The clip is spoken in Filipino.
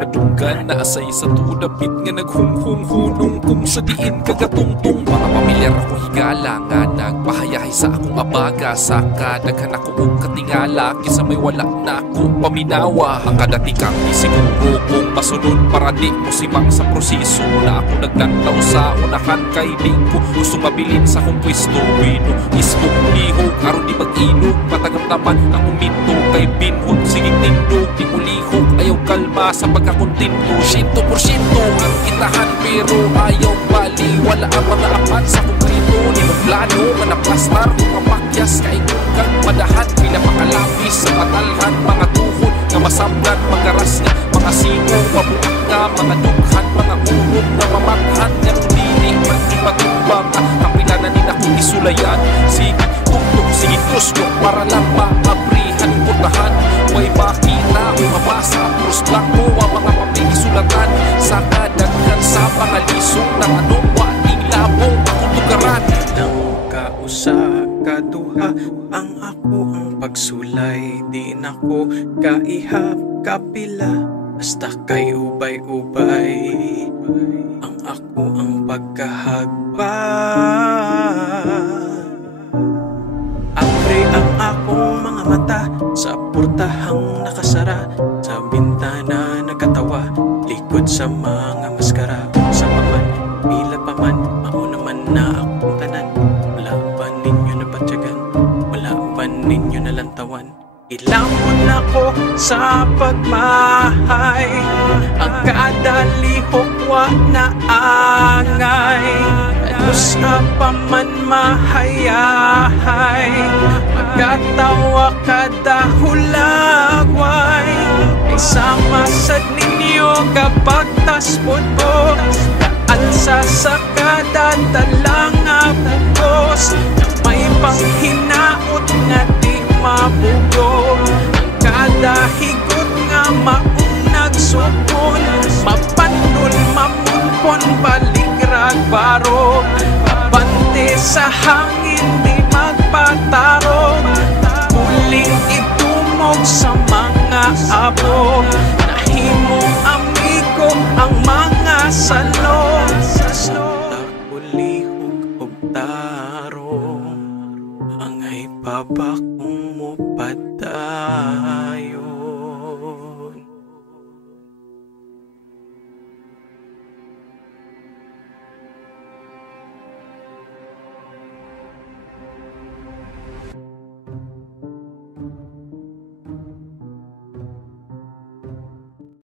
nadunggan na asay sa tudapit nga naghunghunghunong kung sa diin kagatungtong. Mga pamilyar ako higala nga nagpahayahay sa akong abaga, sa kadaghan ako og katingala kisa may wala na ako paminawa. Ang kadati kang isiguro kung masunod para di mo simang sa proseso na ako naglantaw sa unahan kay di ko gusto mabilin sa kong pwesto. Wino isbog lihog aron di mag-ilog patagamtaman ang uminto kay binhod sige tindog di ulihog ayaw kalma sa pagkakontinto. 100% ang kitahan pero ayaw bali wala ang mga apat sa konkreto. Di mo plano nga naplastar kung mapakyas kay kung madahan pila makalapis sa matalhan mga tuhod nga masamblan mga rasga mga singong mabuak nga mga dughan mga urong nga mamathan nga dili magtipatumbang kapilanan din akong isulayan. Sige tugtog sige tusgo para lang maabrihan putahan may makita o mabasa puros blanco ang mga papigisulatan sa kadaghan sa mga lisong ng anong wating labong akong tugaran. Nang kausa kaduha ang ako ang pagsulay di nako kaihap kapila basta kay ubay-ubay ang ako ang pagkahagba. Apre ang akong mga mata sa portahang nakasara sa bintana nagkatawa likod sa mga maskara sa paman pila paman ako naman na akong tanan. Wala ba ninyo na batyagan? Wala ba ninyo na lantawan? Ilamon ako sa pagmahay ang kada lihok wa na angay alos nga paman mahayahay magkatawa kada hulagway ay sama sa ninyo kapag taspod ko kaalsa sa kada talanga bugos na may panghinaot nga di mabugo ang kada higot nga maong nagsupon mapandol mamunpon baligrag baro abante sa hangin di magpatarong uling itumog sa mga abo nahimong amigo ang mga salong takulihog og tarong angay babakong mo padayo.